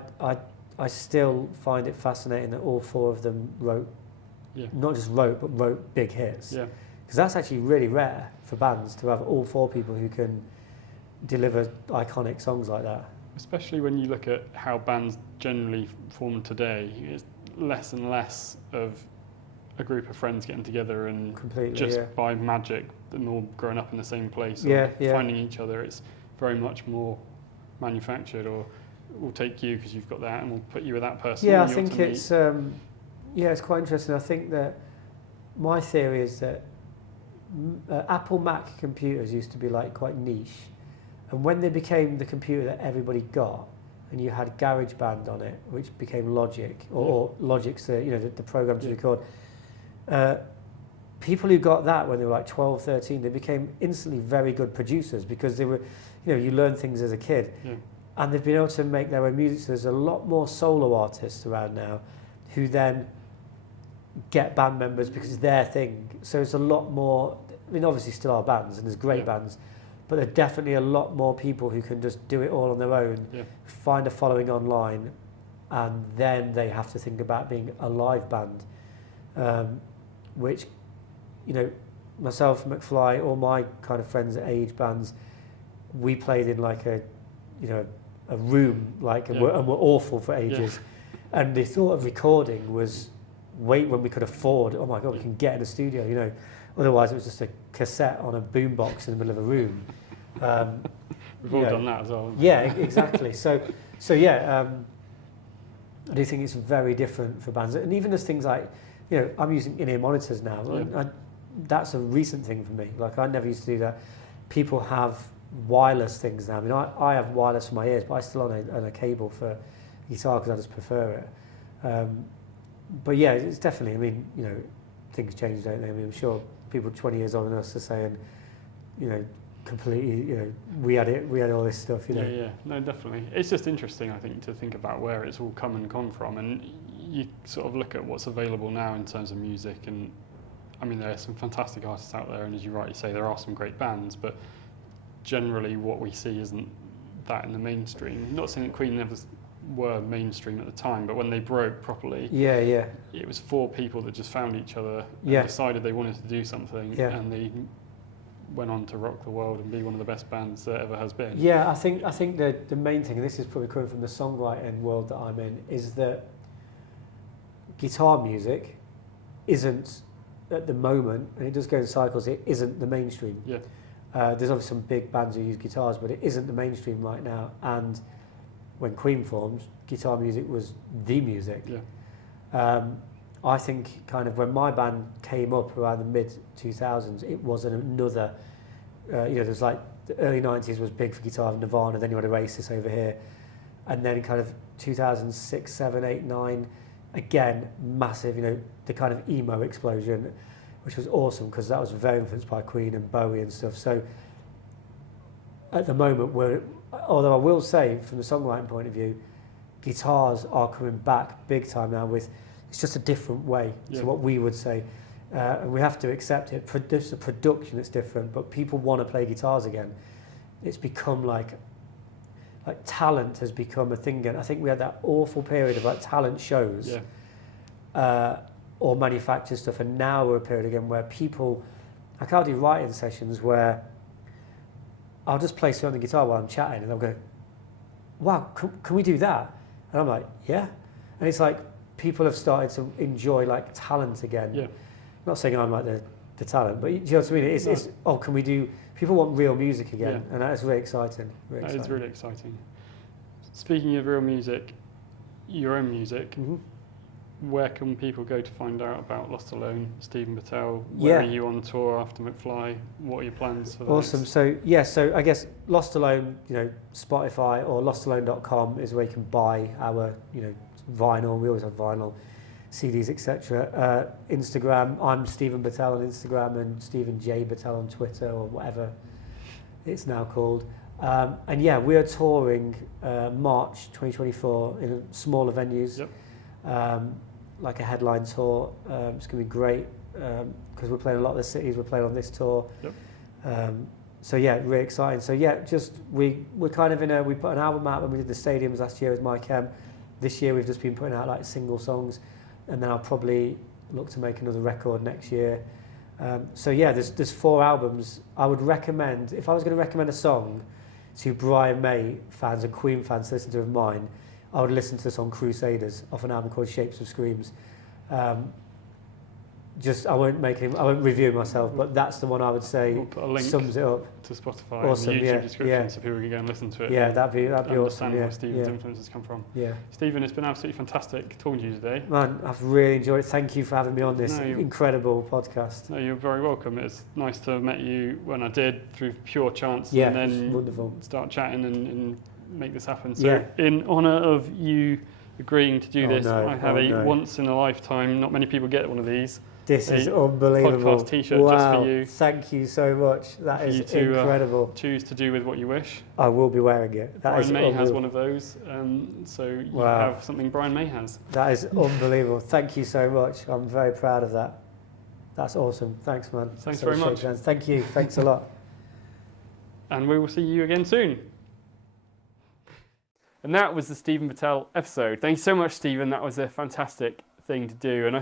I still find it fascinating that all 4 of them wrote, not just wrote, but wrote big hits. Yeah. Because that's actually really rare for bands to have all 4 people who can deliver iconic songs like that. Especially when you look at how bands generally form today, it's less and less of a group of friends getting together and by magic, them all growing up in the same place or finding each other. It's very much more manufactured, or we'll take you because you've got that and we'll put you with that person. Yeah, I think it's it's quite interesting. I think that my theory is that Apple Mac computers used to be like quite niche, and when they became the computer that everybody got, and you had GarageBand on it, which became Logic, or Logic's the program to record. People who got that when they were like 12, 13, they became instantly very good producers because they were, you learn things as a kid. Yeah. And they've been able to make their own music. So there's a lot more solo artists around now who then get band members because it's their thing. So it's a lot more, I mean, obviously still are bands and there's great bands, but there are definitely a lot more people who can just do it all on their own, find a following online, and then they have to think about being a live band, which, myself, McFly, all my kind of friends at age bands, we played in like a room, and we're awful for ages. Yeah. And the thought of recording was when we could afford, oh my God, we can get in a studio, Otherwise it was just a cassette on a boombox in the middle of a room. We've all done that as well. Yeah, exactly. So I do think it's very different for bands. And even as things like, I'm using in-ear monitors now. Yeah. And that's a recent thing for me. Like, I never used to do that. People have wireless things now. I mean, I have wireless for my ears, but I still on a cable for guitar because I just prefer it. But yeah, it's definitely, I mean, things change, don't they? I mean, I'm sure people 20 years older than us are saying, completely, we had all this stuff, Yeah, no, definitely. It's just interesting, I think, to think about where it's all come and gone from, and you sort of look at what's available now in terms of music, and I mean, there are some fantastic artists out there, and as you rightly say, there are some great bands, but generally what we see isn't that in the mainstream. Not saying that Queen never were mainstream at the time, but when they broke properly, it was 4 people that just found each other and decided they wanted to do something, and they went on to rock the world and be one of the best bands there ever has been. Yeah, I think the main thing, and this is probably coming from the songwriting world that I'm in, is that guitar music isn't, at the moment, and it does go in cycles, it isn't the mainstream. Yeah. There's obviously some big bands who use guitars, but it isn't the mainstream right now. And when Queen formed, guitar music was the music. Yeah. I think kind of when my band came up around the mid-2000s, it was another, there's like the early 90s was big for guitar, Nirvana, then you had Oasis over here. And then kind of 2006, 7, 8, 9, again, massive, the kind of emo explosion, which was awesome because that was very influenced by Queen and Bowie and stuff. So at the moment, although I will say from the songwriting point of view, guitars are coming back big time now with, it's just a different way to what we would say. And we have to accept it. There's a production that's different, but people want to play guitars again. It's become like talent has become a thing again. I think we had that awful period of like talent shows or manufactured stuff, and now we're a period again where people, I can't do writing sessions where I'll just play something on the guitar while I'm chatting and they'll go, wow, can we do that? And I'm like, yeah. And it's like people have started to enjoy like talent again. Yeah. I'm not saying I'm like the talent, but you know what I mean? It's can we do, people want real music again, and that is really exciting. That is really exciting. Speaking of real music, your own music, where can people go to find out about Lost Alone, Steven Battelle? Where are you on tour after McFly? What are your plans for that? Awesome. So I guess Lost Alone, Spotify or lostalone.com is where you can buy our, vinyl. We always have vinyl, CDs, etc. Instagram, I'm Steven Battelle on Instagram and Steven J. Battelle on Twitter or whatever it's now called. And we are touring March 2024 in smaller venues. Like a headline tour. It's going to be great because we're playing a lot of the cities we're playing on this tour. Really exciting. We're kind of we put an album out when we did the stadiums last year with Mike M. This year we've just been putting out like single songs, and then I'll probably look to make another record next year. There's 4 albums. I would recommend, if I was going to recommend a song to Brian May fans and Queen fans to listen to of mine, I would listen to the song Crusaders off an album called Shapes of Screams. I won't review myself, but that's the one I would say put a link sums it up. To Spotify Awesome, and the YouTube description so people can go and listen to it. Yeah, that'd be awesome. Understand where Steven's influences come from. Yeah. Steven, it's been absolutely fantastic talking to you today. Man, I've really enjoyed it. Thank you for having me on this incredible podcast. No, you're very welcome. It's nice to have met you when I did through pure chance, and then wonderful. Start chatting and make this happen. So in honour of you agreeing to do this, I have a once in a lifetime, not many people get one of these. This is unbelievable. Podcast t-shirt just for you. Thank you so much. That is incredible. Choose to do with what you wish. I will be wearing it. Brian May has one of those, so you have something Brian May has. That is unbelievable. Thank you so much. I'm very proud of that. That's awesome. Thanks, man. Thanks very much. Thank you. Thanks a lot. And we will see you again soon. And that was the Steven Battelle episode. Thank you so much, Steven. That was a fantastic thing to do. And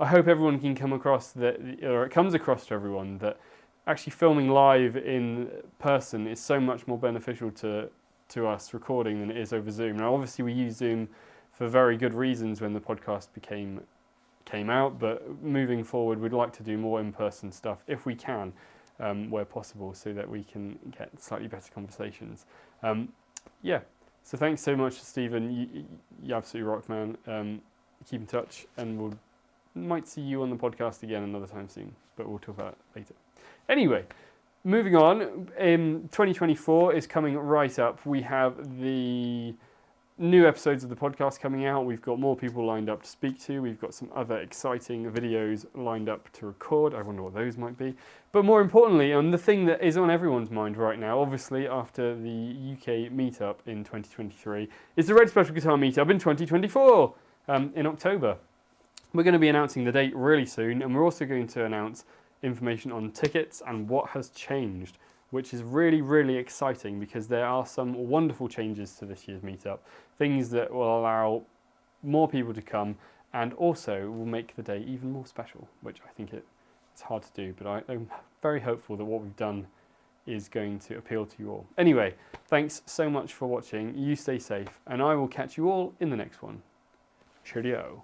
I hope everyone can come across that, or it comes across to everyone, that actually filming live in person is so much more beneficial to us recording than it is over Zoom. Now, obviously, we use Zoom for very good reasons when the podcast came out, but moving forward, we'd like to do more in-person stuff if we can, where possible, so that we can get slightly better conversations. So thanks so much, Steven. You absolutely rock, man. Keep in touch, and might see you on the podcast again another time soon, but we'll talk about it later. Anyway, moving on, 2024 is coming right up. We have the new episodes of the podcast coming out. We've got more people lined up to speak to. We've got some other exciting videos lined up to record. I wonder what those might be. But more importantly, the thing that is on everyone's mind right now, obviously after the UK meetup in 2023, is the Red Special Guitar meetup in 2024 in October. We're going to be announcing the date really soon, and we're also going to announce information on tickets and what has changed, which is really, really exciting because there are some wonderful changes to this year's meetup, things that will allow more people to come and also will make the day even more special, which I think it's hard to do, but I'm very hopeful that what we've done is going to appeal to you all. Anyway, thanks so much for watching. You stay safe, and I will catch you all in the next one. Cheerio.